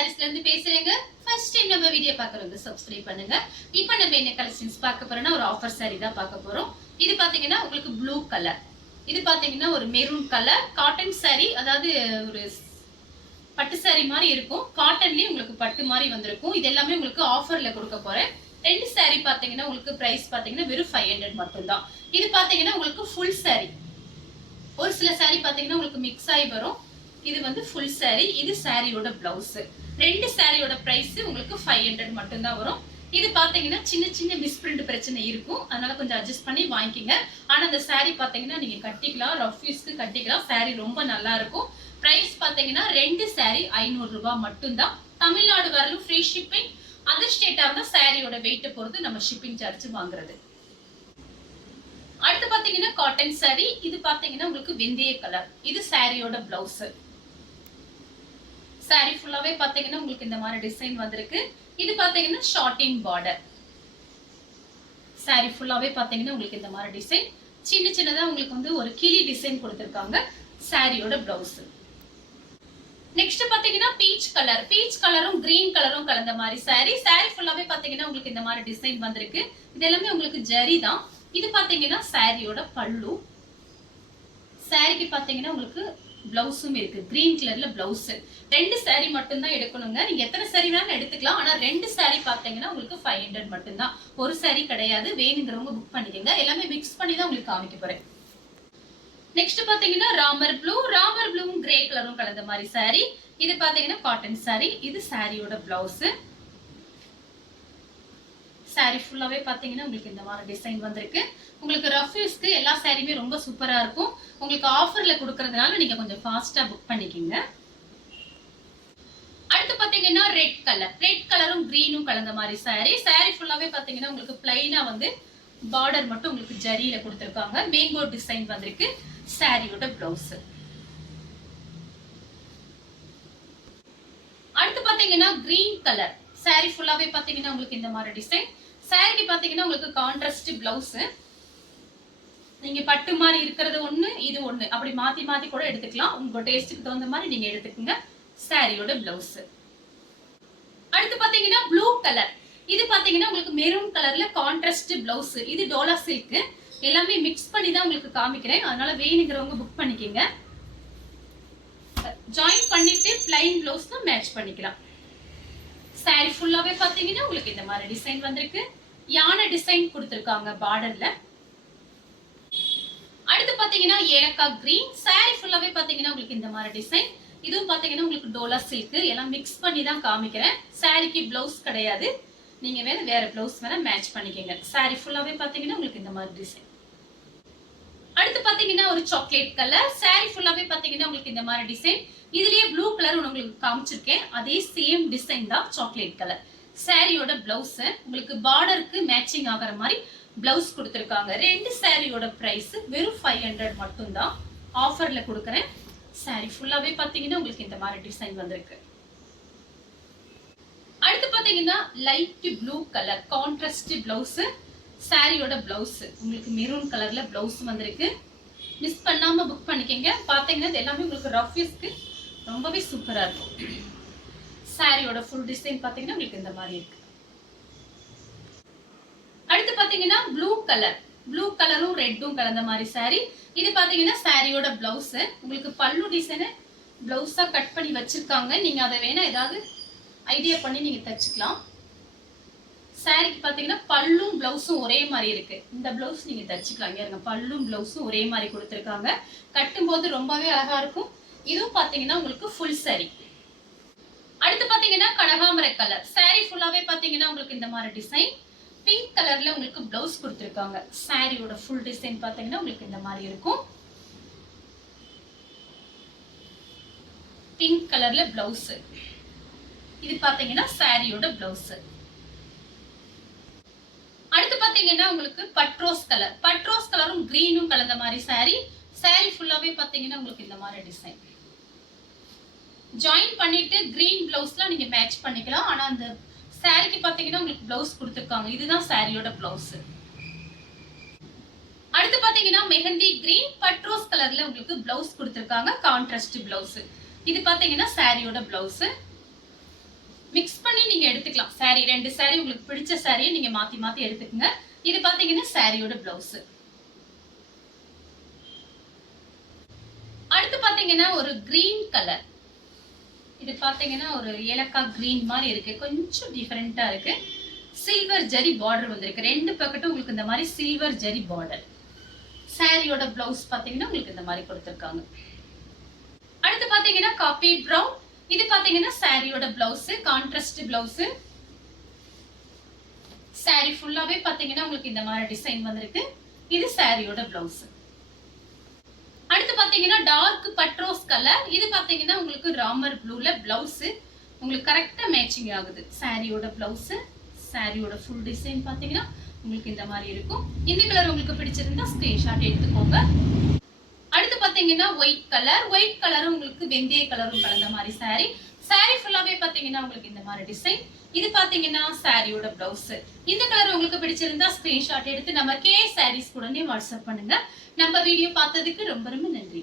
சாரீஸ்ல இருந்து பேசுறேங்க. First time நம்ம வீடியோ பார்க்கறவங்க சப்ஸ்கிரைப் பண்ணுங்க. இப்போ நம்ம என்ன கலெக்ஷன்ஸ் பார்க்க போறோம்னா ஒரு ஆஃபர் சாரி தான் பார்க்க போறோம். இது பாத்தீங்கன்னா உங்களுக்கு ப்ளூ கலர், இது பாத்தீங்கன்னா ஒரு மெரூன் கலர் காட்டன் சாரி, அதாவது ஒரு பட்டு சாரி மாதிரி இருக்கும். காட்டன்லயே உங்களுக்கு பட்டு மாதிரி வந்திருக்கும். இது எல்லாமே உங்களுக்கு ஆஃபர்ல கொடுக்க போறேன். ரெண்டு சாரி பாத்தீங்கன்னா உங்களுக்கு பிரைஸ் பாத்தீங்கன்னா வெறும் 500 மட்டும் தான். இது பாத்தீங்கன்னா உங்களுக்கு ஃபுல் சாரி. ஒரு சில சாரி பாத்தீங்கன்னா உங்களுக்கு மிக்ஸ் ஆகி வரும். இது வந்து ஃபுல் சாரி, இது சாரியோட பிளவுஸ். ரெண்டு சாரியோட பிரைஸ் உங்களுக்கு 500 மட்டும் தான் வரும். இது பாத்தீங்கன்னா சின்ன சின்ன மிஸ்பிரிண்ட் பிரச்சனை இருக்கும், அதனால கொஞ்சம் அட்ஜஸ்ட் பண்ணி வாங்கிக்கங்க. ஆனா அந்த சாரி பாத்தீங்கன்னா நீங்க கட்டிக்கலாம், ரஃப் யூஸ்க்கு கட்டிக்கலாம். சாரி ரொம்ப நல்லா இருக்கும். பிரைஸ் பாத்தீங்கன்னா ரெண்டு சாரி 500 ரூபாய் மட்டும் தான். தமிழ்நாடு வரலும் ஃப்ரீ ஷிப்பிங். அதர் ஸ்டேட்டா இருந்தா சாரியோட வெயிட் பொறுத்து நம்ம ஷிப்பிங் சார்ஜ் வாங்குறது. அடுத்து பாத்தீங்கன்னா காட்டன் சாரி, இது பாத்தீங்கன்னா உங்களுக்கு வெந்தய கலர், இது சாரியோட பிளவுஸ். சாரி ஃபுல்லாவே பாத்தீங்கன்னா உங்களுக்கு இந்த மாதிரி டிசைன் வந்திருக்கு. இது பாத்தீங்கன்னா ஷார்ட்டிங் பார்டர். சாரி ஃபுல்லாவே பாத்தீங்கன்னா உங்களுக்கு இந்த மாதிரி டிசைன், சின்ன சின்னதா உங்களுக்கு வந்து ஒரு கிளி டிசைன் கொடுத்திருக்காங்க. சாரியோட பிளவுஸ். நெக்ஸ்ட் பாத்தீங்கன்னா பீச் கலர், பீச் கலரும் கிரீன் கலரும் கலந்த மாதிரி சாரி. சாரி ஃபுல்லாவே பாத்தீங்கன்னா உங்களுக்கு இந்த மாதிரி டிசைன் வந்திருக்கு. இது எல்லாமே உங்களுக்கு ஜரி தான். இது பாத்தீங்கன்னா சாரியோட பல்லு. சாரிக்கு பாத்தீங்கன்னா உங்களுக்கு பிளவுஸும் இருக்கு, கிரீன் கலர்ல பிளவுஸ். ரெண்டு சாரி மட்டும் தான் எடுக்கணுங்க. நீங்க எத்தனை சாரி வேணாலும் எடுத்துக்கலாம். ஆனா ரெண்டு சாரி பாத்தீங்கன்னா உங்களுக்கு 500 மட்டும் தான். ஒரு சாரி கிடையாது. வேணுங்கிறவங்க புக் பண்ணிக்கோங்க. எல்லாமே மிக்ஸ் பண்ணி தான் உங்களுக்கு காமிக்க போறேன். நெக்ஸ்ட் பாத்தீங்கன்னா ராமர் ப்ளூ, ராமர் ப்ளூவும் கிரே கலரும் கலந்த மாதிரி சாரி. இது பாத்தீங்கன்னா காட்டன் சாரி, இது சாரியோட பிளவுஸ். சாரி ஃபுல்லாவே பாத்தீங்கன்னா உங்களுக்கு இந்த மாதிரி டிசைன் வந்திருக்கு. உங்களுக்கு ரஃப் யூஸ்க்கு எல்லா சாரியுமே ரொம்ப சூப்பரா இருக்கும். உங்களுக்கு ஆஃபர்ல கொடுக்கறதுனால நீங்க கொஞ்சம் ஃபாஸ்டா புக் பண்ணிக்கோங்க. அடுத்து பாத்தீங்கன்னா ரெட் கலர், ரெட் கலரும் கிரீனும் கலந்த மாதிரி சாரி. சாரி ஃபுல்லாவே பாத்தீங்கன்னா உங்களுக்கு பிளைனா வந்து பார்டர் மட்டும் உங்களுக்கு ஜரியில கொடுத்திருக்காங்க. மேங்கோ டிசைன் வந்திருக்கு. சாரியோட பிளவுஸ். அடுத்து பாத்தீங்கன்னா கிரீன் கலர், சாரி ஃபுல்லாவே பாத்தீங்கன்னா உங்களுக்கு இந்த மாதிரி டிசைன். சாரிக்கு பாத்தீங்கன்னா உங்களுக்கு கான்ட்ராஸ்ட் பிளவுஸ். நீங்க பட்டு மாதிரி இருக்கிறது ஒண்ணு, இது ஒண்ணு, அப்படி மாத்தி மாத்தி கூட எடுத்துக்கலாம். உங்க டேஸ்டுக்கு தகுந்த மாதிரி நீங்க எடுத்துக்கோங்க. சாரியோட பிளவுஸ். அடுத்து பாத்தீங்கன்னா ப்ளூ கலர், இது பாத்தீங்கன்னா உங்களுக்கு மெரூன் கலர்ல கான்ட்ராஸ்ட் பிளவுஸ். இது டோலா சில்க். எல்லாமே மிக்ஸ் பண்ணி தான் உங்களுக்கு காமிக்கிறேன், அதனால வேணுங்கிறவங்க புக் பண்ணிக்கோங்க. ஜாயின் பண்ணிட்டு பிளைன் பிளவுஸ் தான் மேட்ச் பண்ணிக்கலாம். சாரி ஃபுல்லாவே பாத்தீங்கன்னா உங்களுக்கு இந்த மாதிரி டிசைன் வந்திருக்கு. யானை டிசைன் கொடுத்திருக்காங்க பார்டர்ல. அடுத்து பாத்தீங்கன்னா ஏலக்காய் கிரீன், சாரி ஃபுல்லாவே பாத்தீங்கன்னா உங்களுக்கு இந்த மாதிரி டிசைன். இதுவும் பாத்தீங்கன்னா உங்களுக்கு டோலா சில்க். எல்லாம் மிக்ஸ் பண்ணி தான் காமிக்கிறேன். சாரிக்கு பிளவுஸ் கிடையாது, நீங்க வேற பிளவுஸ் வேணா மேட்ச் பண்ணிக்கோங்க. சாரி ஃபுல்லாவே பாத்தீங்கன்னா உங்களுக்கு இந்த மாதிரி டிசைன். அடுத்து பாத்தீங்கன்னா ஒரு சாக்லேட் கலர், சாரி ஃபுல்லாவே பாத்தீங்கன்னா உங்களுக்கு இந்த மாதிரி டிசைன். இதுலயே ப்ளூ கலர் உங்களுக்கு காமிச்சிருக்கேன், அதே சேம் டிசைன் தான் சாக்லேட் கலர். சாரியோட பிளவுஸ் உங்களுக்கு பார்டருக்கு மேட்சிங் ஆகிற மாதிரி பிளவுஸ் கொடுத்திருக்காங்க. ரெண்டு சாரியோட பிரைஸ் வெறும் 500 மட்டும் தான். ஆஃபர்ல கொடுக்கறேன். சாரி ஃபுல்லாவே பாத்தீங்கன்னா உங்களுக்கு இந்த மாதிரி டிசைன் வந்திருக்கு. அடுத்து பாத்தீங்கன்னா light blue colour contrast blouse. சாரியோட பிளவுஸ் உங்களுக்கு மெரூன் கலர்ல பிளவுஸ் வந்திருக்கு. மிஸ் பண்ணாம புக் பண்ணிக்கங்க. பாத்தீங்கன்னா இது எல்லாமே உங்களுக்கு ரஃப் யூஸ்க்கு ரொம்பவே சூப்பரா இருக்கும். சாரியோட ஃபுல் டிசைன் பாத்தீங்கன்னா உங்களுக்கு இந்த மாதிரி இருக்கு. அடுத்து பாத்தீங்கன்னா ப்ளூ கலர், ப்ளூ கலரும் ரெட்டும் கலந்த மாதிரி சாரி. இது பாத்தீங்கன்னா சாரியோட பிளவுஸ். உங்களுக்கு பல்லு டிசைன் பிளவுஸா கட் பண்ணி வச்சிருக்காங்க. நீங்க அதை வேணா ஏதாவது ஐடியா பண்ணி நீங்க தச்சுக்கலாம். சாரிக்கு பாத்தீங்கன்னா பல்லும் பிளவுஸும் ஒரே மாதிரி இருக்கு. இந்த பிளவுஸ் நீங்க தச்சுக்கலாம். இருங்க, பல்லும் பிளவுஸும் ஒரே மாதிரி கொடுத்திருக்காங்க. கட்டும் போது ரொம்பவே அழகா இருக்கும். இதுவும் பாத்தீங்கன்னா உங்களுக்கு ஃபுல் சாரி. அடுத்து பாத்தீங்கன்னா கனகாமர கலர், சாரி ஃபுல்லாவே பாத்தீங்கன்னா உங்களுக்கு இந்த மாதிரி டிசைன். பிங்க் கலர்ல உங்களுக்கு பிளவுஸ் கொடுத்திருக்காங்க. சாரியோட ஃபுல் டிசைன் பாத்தீங்கன்னா உங்களுக்கு இந்த மாதிரி இருக்கும். பிங்க் கலர்ல பிளவுஸ். இது பாத்தீங்கன்னா சாரியோட பிளவுஸ். அடுத்து பாத்தீங்கன்னா உங்களுக்கு பட்ரோஸ் கலர், பட்ரோஸ் கலரும் கிரீனும் கலந்த மாதிரி சாரி. சாரி ஃபுல்லாவே பாத்தீங்கன்னா உங்களுக்கு இந்த மாதிரி டிசைன். ஜாயின் பண்ணிட்டு கிரீன் பிளவுஸ்லாம் நீங்க மேட்ச் பண்ணிக்கலாம். ஆனா அந்த சாரிக்கு பாத்தீங்கன்னா உங்களுக்கு பிளவுஸ் கொடுத்திருக்காங்க. இதுதான் சாரியோட பிளவுஸ். அடுத்து பாத்தீங்கன்னா மெஹந்தி கிரீன் பட்ரோஸ் கலர்ல உங்களுக்கு பிளவுஸ் கொடுத்திருக்காங்க. Contrast blouse. இது பாத்தீங்கன்னா சாரியோட பிளவுஸ். மிக்ஸ் பண்ணி நீங்க எடுத்துக்கலாம். saree 2 saree உங்களுக்கு பிடிச்ச சாரியை நீங்க மாத்தி மாத்தி எடுத்துக்கங்க. இது பாத்தீங்கன்னா சாரியோட பிளவுஸ். அடுத்து பாத்தீங்கன்னா ஒரு கிரீன் கலர். இது பாத்தீங்கன்னா ஒரு ஏலக்காய் கிரீன் மாதிரி இருக்கு, கொஞ்சம் டிஃபரெண்டா இருக்கு. சில்வர் ஜரி பார்டர் வந்திருக்கு, ரெண்டு பக்கட்டும் உங்களுக்கு இந்த மாதிரி சில்வர் ஜரி பார்டர். சாரியோட பிளவுஸ் பாத்தீங்கன்னா உங்களுக்கு இந்த மாதிரி கொடுத்திருக்காங்க. அடுத்து பாத்தீங்கன்னா காபி பிரவுன். இது பாத்தீங்கன்னா சாரியோட பிளவுஸ், கான்ட்ராஸ்ட் பிளவுஸ். சாரி ஃபுல்லாவே பாத்தீங்கன்னா உங்களுக்கு இந்த மாதிரி டிசைன் வந்திருக்கு. இது சாரியோட பிளவுஸ். அடுத்து பாத்தீங்கன்னா டார்க் பட்ரோஸ் கலர். இது பாத்தீங்கன்னா உங்களுக்கு ராமர் ப்ளூல பிளவுஸ் உங்களுக்கு கரெக்டா மேட்சிங் ஆகுது. சாரியோட பிளவுஸ், சாரியோட ஃபுல் டிசைன் பாத்தீங்கன்னா உங்களுக்கு இந்த மாதிரி இருக்கும். இந்த கலர் உங்களுக்கு பிடிச்சிருந்தா ஸ்கிரீன்ஷாட் எடுத்துக்கோங்க. அடுத்து பாத்தீங்கன்னா ஒயிட் கலர். ஒயிட் கலரும் உங்களுக்கு வெந்தய கலரும் கலந்த மாதிரி சாரி. சாரி ஃபுல்லாவே பாத்தீங்கன்னா உங்களுக்கு இந்த மாதிரி டிசைன். இது பாத்தீங்கன்னா சாரியோட பிளவுஸ். இந்த கலர் உங்களுக்கு பிடிச்சிருந்தா ஸ்கிரீன்ஷாட் எடுத்து நம்ம கே சாரீஸ் உடனே வாட்ஸ்அப் பண்ணுங்க. நம்ம வீடியோ பார்த்ததுக்கு ரொம்ப ரொம்ப நன்றி.